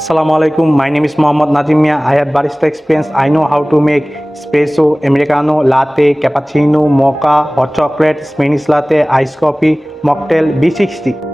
আসসালামু আলাইকুম my name is Mohammad নাজিমিয়া I have বারিস্টা experience I know how to make স্পেসো Americano লাতে cappuccino মকা hot chocolate Spanish লাতে ice coffee mocktail B sixty